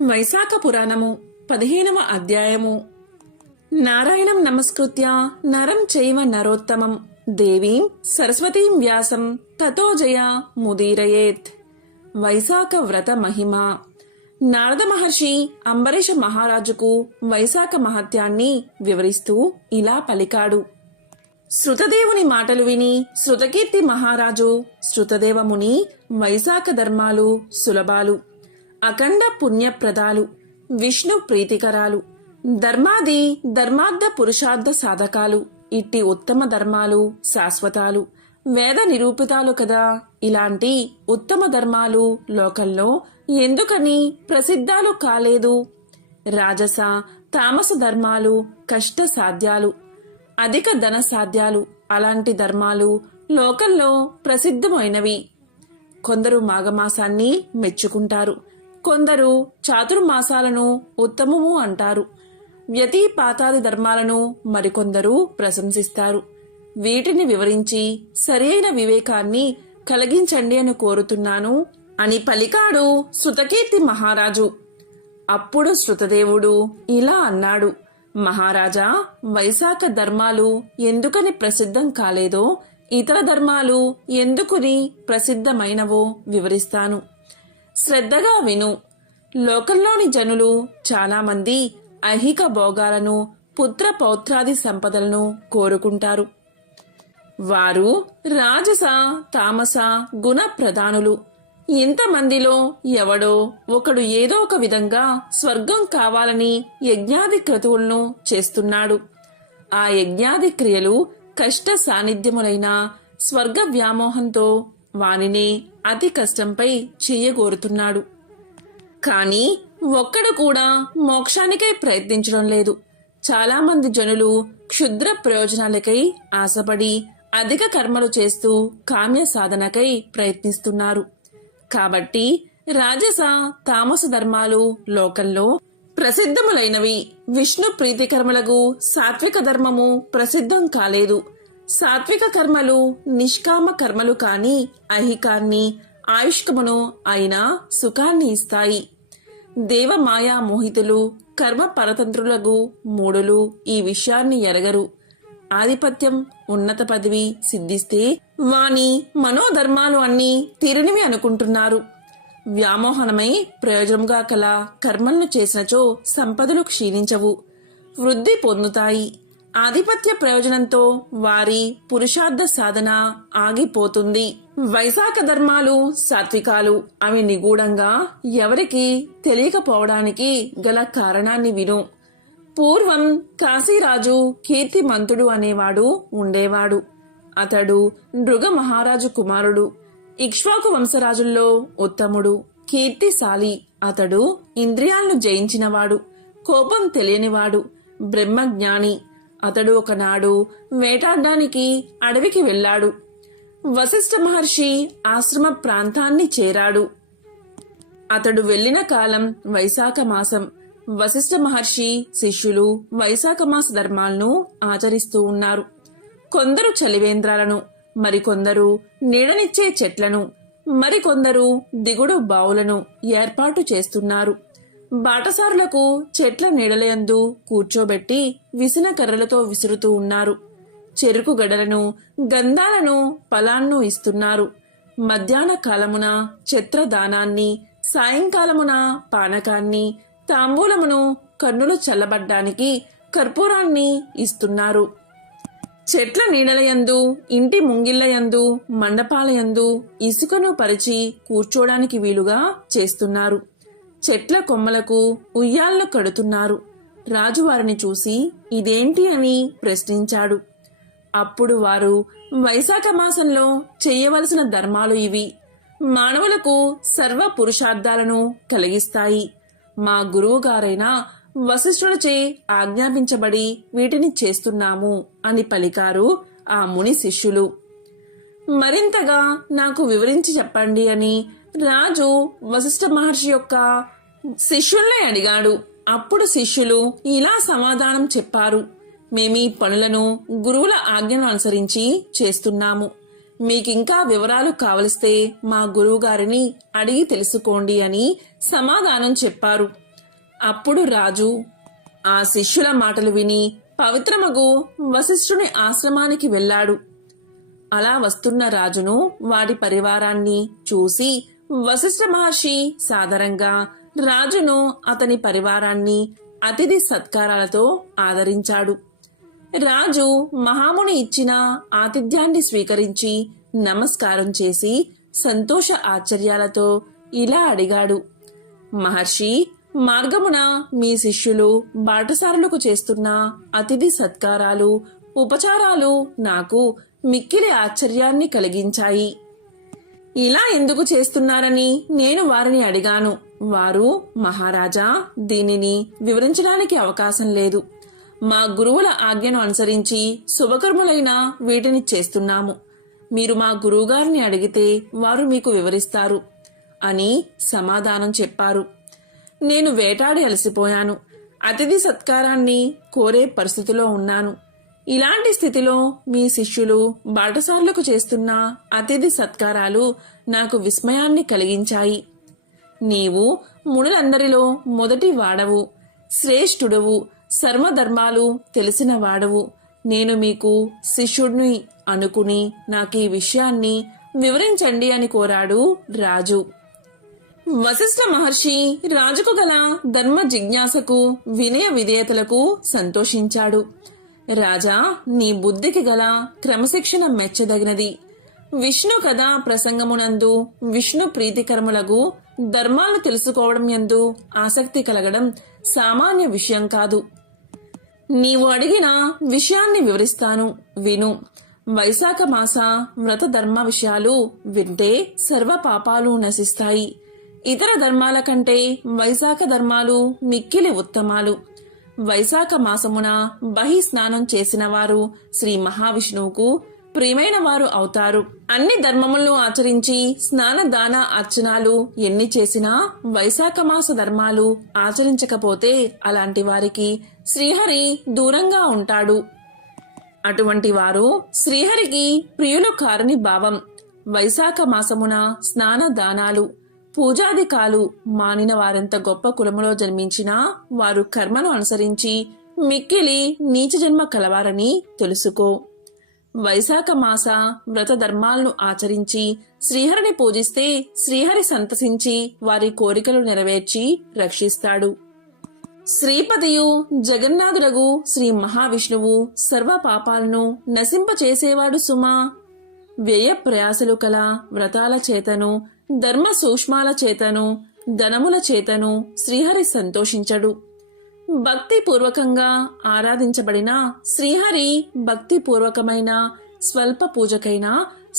వైశాఖ పురాణము 15వ అధ్యాయము. నారాయణం నమస్కృత్య నరం చైవ నరోత్తమం దేవీం సరస్వతీం వ్యాసం తతో జయ ముదీరయేత్. వైశాఖ వ్రత మహిమ. నారద మహర్షి అంబరీష మహారాజుకు వైశాఖ మహత్యాన్ని వివరిస్తూ ఇలా పలికాడు. శృతదేవుని మాటలు విని శృతకీర్తి మహారాజు శృతదేవముని వైశాఖ ధర్మాలు సులభాలు, అఖండ పుణ్యప్రదాలు, విష్ణు ప్రీతికరాలు, ధర్మాది ధర్మార్థ పురుషార్థ సాధకాలు, ఇట్టి ఉత్తమ ధర్మాలు శాశ్వతాలు, వేద నిరూపితాలు కదా. ఇలాంటి ఉత్తమ ధర్మాలు లోకంలో ఎందుకని ప్రసిద్ధాలు కాలేదు? రాజస తామస ధర్మాలు కష్ట సాధ్యాలు, అధిక ధన సాధ్యాలు. అలాంటి ధర్మాలు లోకంలో ప్రసిద్ధమైనవి. కొందరు మాఘమాసాన్ని మెచ్చుకుంటారు, కొందరు చాతుర్మాసాలను ఉత్తమము అంటారు. వ్యతిపాతాది ధర్మాలను మరికొందరు ప్రశంసిస్తారు. వీటిని వివరించి సరియైన వివేకాన్ని కలిగించండి అని కోరుతున్నాను అని పలికాడు శృతకీర్తి మహారాజు. అప్పుడు శృతదేవుడు ఇలా అన్నాడు. మహారాజా, వైశాఖ ధర్మాలు ఎందుకని ప్రసిద్ధం కాలేదో, ఇతర ధర్మాలు ఎందుకుని ప్రసిద్ధమైనవో వివరిస్తాను. శ్రద్ధగా విను. లోకంలోని జనులు చాలా మంది ఐహిక భోగాలను, పుత్ర పౌత్రాది సంపదలను కోరుకుంటారు. వారు రాజస తామస గుణ ప్రధానులు. ఇంతమందిలో ఎవడో ఒకడు ఏదో ఒక విధంగా స్వర్గం కావాలని యజ్ఞాది క్రతువులను చేస్తున్నాడు. ఆ యజ్ఞాది క్రియలు కష్ట సాన్నిధ్యములైన స్వర్గ వ్యామోహంతో వానినే అతి కష్టంపై చెయ్యగోరుతున్నాడు. కాని ఒక్కడు కూడా మోక్షానికై ప్రయత్నించడం లేదు. చాలా మంది జనులు క్షుద్ర ప్రయోజనాలకై ఆశపడి అధిక కర్మలు చేస్తూ కామ్య సాధనకై ప్రయత్నిస్తున్నారు. కాబట్టి రాజస తామస ధర్మాలు లోకంలో ప్రసిద్ధములైనవి. విష్ణు ప్రీతికర్మలకు సాత్విక ధర్మము ప్రసిద్ధం కాలేదు. సాత్విక కర్మలు నిష్కామ కర్మలు కాని ఐహికాన్ని, ఆయుష్కమును అయినా సుఖాన్ని ఇస్తాయి. దేవమాయా మోహితులు, కర్మ పరతంత్రులకు మూడులు ఈ విషయాన్ని ఎరగరు. ఆధిపత్యం, ఉన్నత పదవి సిద్ధిస్తే వాని మనోధర్మాలు అన్నీ తీరనివి అనుకుంటున్నారు. వ్యామోహనమై ప్రయోజనంగా కల కర్మలను చేసినచో సంపదలు క్షీణించవు, వృద్ధి పొందుతాయి. ఆధిపత్య ప్రయోజనంతో వారి పురుషార్థ సాధన ఆగిపోతుంది. వైశాఖ ధర్మాలు సాత్వికాలు. అవి నిగూఢంగా ఎవరికి తెలియకపోవడానికి గల కారణాన్ని విను. పూర్వం కాశీరాజు కీర్తిమంతుడు అనేవాడు ఉండేవాడు. అతడు నృగ మహారాజు కుమారుడు. ఇక్ష్వాకు వంశరాజుల్లో ఉత్తముడు, కీర్తిశాలి. అతడు ఇంద్రియాలను జయించినవాడు, కోపం తెలియనివాడు, బ్రహ్మజ్ఞాని. అతడు ఒకనాడు వేటాడడానికి అడవికి వెళ్లాడు. వశిష్ఠ మహర్షి ఆశ్రమ ప్రాంతాన్ని చేరాడు. అతడు వెళ్లిన కాలం వైశాఖ మాసం. వశిష్ఠ మహర్షి శిష్యులు వైశాఖ మాస ధర్మాలను ఆచరిస్తూ ఉన్నారు. కొందరు చలివేంద్రాలను, మరికొందరు నీడనిచ్చే చెట్లను, మరికొందరు దిగుడు బావులను ఏర్పాటు చేస్తున్నారు. బాటసారులకు చెట్ల నీడలయందు కూర్చోబెట్టి విసిన కర్రలతో విసురుతూ ఉన్నారు. చెరుకు గడలను, గంధాలను, ఫలాన్ని ఇస్తున్నారు. మధ్యాహ్న కాలమున ఛత్రదానాన్ని, సాయంకాలమున పానకాన్ని, తాంబూలమును, కన్నులు చల్లబడ్డానికి కర్పూరాన్ని ఇస్తున్నారు. చెట్ల నీడలయందు, ఇంటి ముంగిళ్లయందు, మండపాలయందు ఇసుకను పరిచి కూర్చోడానికి వీలుగా చేస్తున్నారు. చెట్ల కొమ్మలకు ఉయ్యాళ్ళు కడుతున్నారు. రాజు వారిని చూసి ఇదేంటి అని ప్రశ్నించాడు. అప్పుడు వారు, వైశాఖ మాసంలో చెయ్యవలసిన ధర్మాలు ఇవి. మానవులకు సర్వ పురుషార్థాలను కలిగిస్తాయి. మా గురువు గారైన వశిష్ఠుడిచే ఆజ్ఞాపించబడి వీటిని చేస్తున్నాము అని పలికారు ఆ ముని శిష్యులు. మరింతగా నాకు వివరించి చెప్పండి అని రాజు వశిష్ఠ మహర్షి యొక్క శిష్యుల్ని అడిగాడు. అప్పుడు శిష్యులు ఇలా సమాధానం చెప్పారు. మేమీ పనులను గురువుల ఆజ్ఞను అనుసరించి చేస్తున్నాము. మీకింకా వివరాలు కావలిస్తే మా గురువుగారిని అడిగి తెలుసుకోండి అని సమాధానం చెప్పారు. అప్పుడు రాజు ఆ శిష్యుల మాటలు విని పవిత్రమగు వశిష్ఠుని ఆశ్రమానికి వెళ్ళాడు. అలా వస్తున్న రాజును వాడి పరివారాన్ని చూసి వశిష్ఠ మహర్షి సాదరంగా రాజును అతని పరివారాన్ని అతిథి సత్కారాలతో ఆదరించాడు. రాజు మహాముని ఇచ్చిన ఆతిథ్యాన్ని స్వీకరించి నమస్కారం చేసి సంతోష ఆశ్చర్యాలతో ఇలా అడిగాడు. మహర్షి, మార్గమున మీ శిష్యులు బాటసారులకు చేస్తున్న అతిథి సత్కారాలు, ఉపచారాలు నాకు మిక్కిలి ఆశ్చర్యాన్ని కలిగించాయి. ఇలా ఎందుకు చేస్తున్నారని నేను వారిని అడిగాను. వారు, మహారాజా, దీనిని వివరించడానికి అవకాశం లేదు. మా గురువుల ఆజ్ఞను అనుసరించి శుభకర్ములైన వీటిని చేస్తున్నాము. మీరు మా గురువుగారిని అడిగితే వారు మీకు వివరిస్తారు అని సమాధానం చెప్పారు. నేను వేటాడి అలసిపోయాను. అతిథి సత్కారాన్ని కోరే పరిస్థితిలో ఉన్నాను. ఇలాంటి స్థితిలో మీ శిష్యులు బాటసార్లకు చేస్తున్న అతిథి సత్కారాలు నాకు విస్మయాన్ని కలిగించాయి. నీవు మునులందరిలో మొదటి వాడవు, శ్రేష్ఠుడవు, సర్వధర్మాలు తెలిసిన వాడవు. నేను మీకు శిష్యుడిని అనుకుని నాకు ఈ విషయాన్ని వివరించండి అని కోరాడు రాజు. వశిష్ఠ మహర్షి రాజుకు గల ధర్మ జిజ్ఞాసకు, వినయ విధేయతలకు సంతోషించాడు. రాజా, నీ బుద్ధికి గల క్రమశిక్షణ మెచ్చదగినది. విష్ణు కథా ప్రసంగమునందు విష్ణు ప్రీతికరములగు ధర్మాలను తెలుసుకోవడం యందు ఆసక్తి కలగడం సామాన్య విషయం కాదు. నీవు అడిగిన విషయాన్ని వివరిస్తాను, విను. వైశాఖ మాస వ్రత ధర్మ విషయాలు వింటే సర్వ పాపాలు నశిస్తాయి. ఇతర ధర్మాల కంటే వైశాఖ ధర్మాలు మిక్కిలి ఉత్తమాలు. వైశాఖ మాసమున బహి స్నానం చేసిన వారు శ్రీ మహావిష్ణువుకు ప్రియమైన వారు అవుతారు. అన్ని ధర్మములను ఆచరించి స్నాన దాన అర్చనాలు ఎన్ని చేసినా వైశాఖ మాస ధర్మాలు ఆచరించకపోతే అలాంటి వారికి శ్రీహరి దూరంగా ఉంటాడు. అటువంటి వారు శ్రీహరికి ప్రియులు కారని భావం. వైశాఖ మాసమున స్నాన దానాలు, పూజాదికాలు మానిన వారెంత గొప్ప కులములో జన్మించినా వారు కర్మను అనుసరించి మిక్కిలి నీచ జన్మ కలవారని తెలుసుకో. వైశాఖ మాస వ్రత ధర్మాలను ఆచరించి శ్రీహరిని పూజిస్తే శ్రీహరి సంతసించి వారి కోరికలు నెరవేర్చి రక్షిస్తాడు. శ్రీపతియు జగన్నాథుడగు శ్రీ మహావిష్ణువు సర్వ పాపాలను నశింపచేసేవాడు సుమా. వ్యయ ప్రయాసలు కల వ్రతాల చేతను, ధర్మ సూక్ష్మాల చేతను, ధనముల చేతను శ్రీహరి సంతోషించడు. భక్తి పూర్వకంగా ఆరాధించబడిన శ్రీహరి భక్తి పూర్వకమైన స్వల్ప పూజకైనా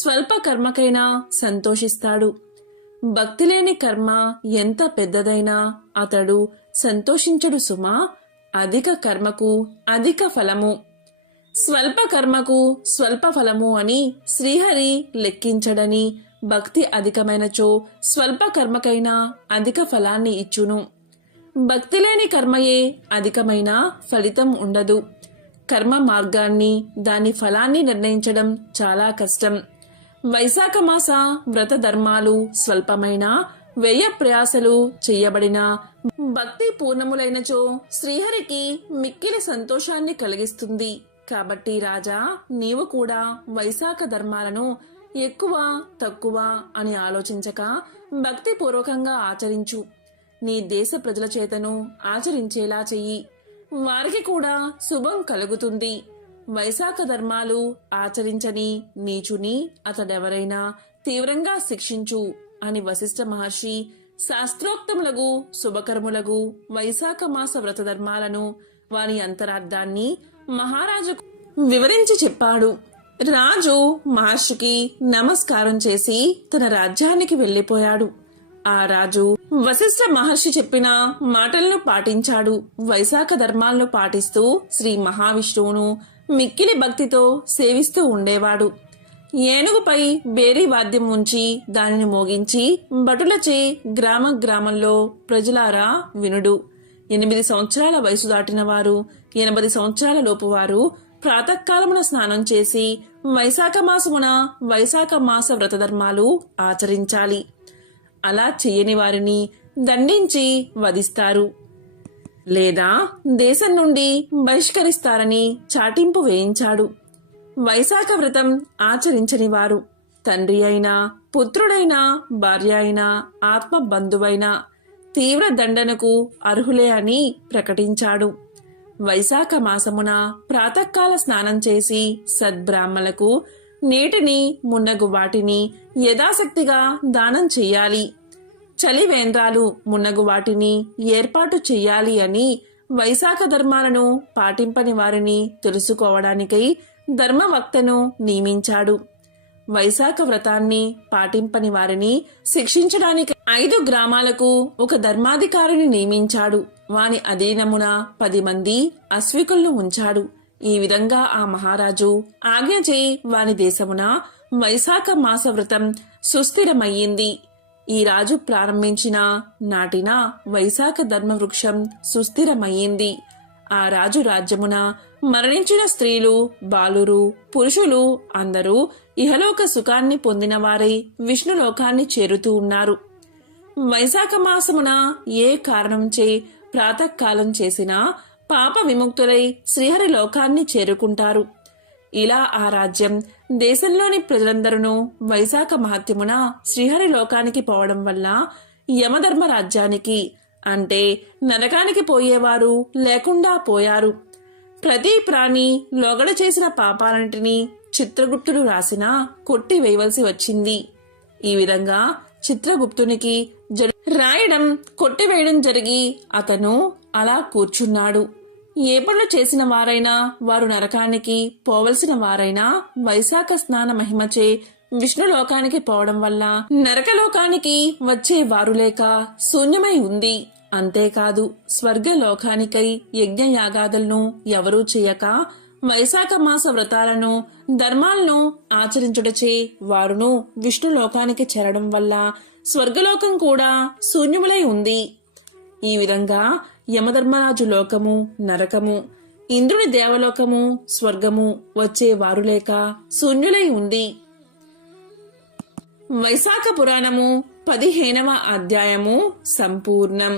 స్వల్ప కర్మకైనా సంతోషిస్తాడు. భక్తి లేని కర్మ ఎంత పెద్దదైనా అతడు సంతోషించడు సుమా. అధిక కర్మకు అధిక ఫలము, స్వల్ప కర్మకు స్వల్ప ఫలము అని శ్రీహరి లెక్కించడని. భక్తి అధికమైనచో స్వల్ప కర్మకైనా అధిక ఫలాన్ని ఇచ్చును. భక్తి లేని కర్మయే అధికమైన ఫలితం ఉండదు. కర్మ మార్గాన్ని, దాని ఫలాన్ని నిర్ణయించడం చాలా కష్టం. వైశాఖ మాస వ్రత ధర్మాలు స్వల్పమైన, వ్యయ ప్రయాసలు చెయ్యబడిన భక్తి పూర్ణములైనచో శ్రీహరికి మిక్కిలి సంతోషాన్ని కలిగిస్తుంది. కాబట్టి రాజా, నీవు కూడా వైశాఖ ధర్మాలను ఎక్కువ తక్కువ అని ఆలోచించక భక్తి పూర్వకంగా ఆచరించు. నీ దేశ ప్రజల చేతను ఆచరించేలా చెయ్యి. వారికి కూడా శుభం కలుగుతుంది. వైశాఖ ధర్మాలు ఆచరించని నీచుని అతడెవరైనా తీవ్రంగా శిక్షించు అని వశిష్ఠ మహర్షి శాస్త్రోక్తములగు శుభకర్ములగు వైశాఖ మాస వ్రత ధర్మాలను, వారి అంతరార్థాన్ని మహారాజుకు వివరించి చెప్పాడు. రాజు మహర్షికి నమస్కారం చేసి తన రాజ్యానికి వెళ్లిపోయాడు. ఆ రాజు వశిష్ఠ మహర్షి చెప్పిన మాటలను పాటించాడు. వైశాఖ ధర్మాలను పాటిస్తూ శ్రీ మహావిష్ణువును మిక్కిలి భక్తితో సేవిస్తూ ఉండేవాడు. ఏనుగుపై బేరీ వాద్యం ఉంచి దానిని మోగించి భటులచే గ్రామ గ్రామంలో ప్రజలారా వినుడు. 8 సంవత్సరాల వయసు దాటిన వారు, 80 సంవత్సరాల లోపు వారు ప్రాతకాలమున స్నానం చేసి వైశాఖ మాసమున వైశాఖ మాస వ్రతధర్మాలు ఆచరించాలి. అలా చెయ్యని వారిని దండించి వధిస్తారు. లేదా దేశం నుండి బహిష్కరిస్తారని చాటింపు వేయించాడు. వైశాఖ వ్రతం ఆచరించని వారు తండ్రి అయినా, పుత్రుడైనా, భార్య అయినా, ఆత్మ బంధువైనా తీవ్ర దండనకు అర్హులే అని ప్రకటించాడు. వైశాఖ మాసమున ప్రాతకాల స్నానం చేసి సద్బ్రాహ్మలకు నీటిని మున్నగు వాటిని యథాశక్తిగా దానం చెయ్యాలి. చలివేంద్రాలు మున్నగు వాటిని ఏర్పాటు చెయ్యాలి అని వైశాఖ ధర్మాలను పాటింపని వారిని తెలుసుకోవడానికై ధర్మవక్తను నియమించాడు. వైశాఖ వ్రతాన్ని పాటింపని వారిని శిక్షించడానికి 5 గ్రామాలకు ఒక ధర్మాధికారిని నియమించాడు. వాని అధీనమున 10 మంది అశ్వికులను ఉంచాడు. ఈ విధంగా ఆ మహారాజు ఆజ్ఞ చేయి వాని దేశమున వైశాఖ మాస వ్రతం సుస్థిరమయ్యింది. ఈ రాజు ప్రారంభించిన నాటిన వైశాఖ ధర్మవృక్షం సుస్థిరమయ్యింది. ఆ రాజు రాజ్యమున మరణించిన స్త్రీలు, బాలురు, పురుషులు అందరూ ఇహలోక సుఖాన్ని పొందిన వారై విష్ణులోకాన్ని చేరుతూ ఉన్నారు. వైశాఖ మాసమున ఏ కారణంచే ప్రాతకాలం చేసినా పాప విముక్తులై శ్రీహరి లోకాన్ని చేరుకుంటారు. ఇలా ఆ రాజ్యం, దేశంలోని ప్రజలందరూ వైశాఖ మహత్యమున శ్రీహరి లోకానికి పోవడం వల్ల యమధర్మ రాజ్యానికి అంటే నరకానికి పోయేవారు లేకుండా పోయారు. ప్రతి ప్రాణి లోగడ చేసిన పాపాలన్నిటినీ చిత్రగుప్తుడు రాసినా కొట్టి వేయవలసి వచ్చింది. ఈ విధంగా చిత్రగుప్తునికి రాయడం కొట్టివేయడం జరిగి అతను అలా కూర్చున్నాడు. ఏ పనులు చేసిన వారైనా వారు నరకానికి పోవలసిన వారైనా వైశాఖ స్నాన మహిమచే విష్ణులోకానికి పోవడం వల్ల నరకలోకానికి వచ్చే వారు లేక శూన్యమై ఉంది. అంతేకాదు స్వర్గలోకానికై యజ్ఞయాగాదులను ఎవరూ చేయక వైశాఖ మాస వ్రతాలను ధర్మాలను ఆచరించుటచే వారును విష్ణులోకానికి చేరడం వల్ల స్వర్గలోకం కూడా శూన్యములై ఉంది. ఈ విధంగా యమధర్మరాజు లోకము, నరకము, ఇంద్రుని దేవలోకము, స్వర్గము వచ్చే వారు లేక శూన్యులై ఉంది. వైశాఖ పురాణము 15వ అధ్యాయము సంపూర్ణం.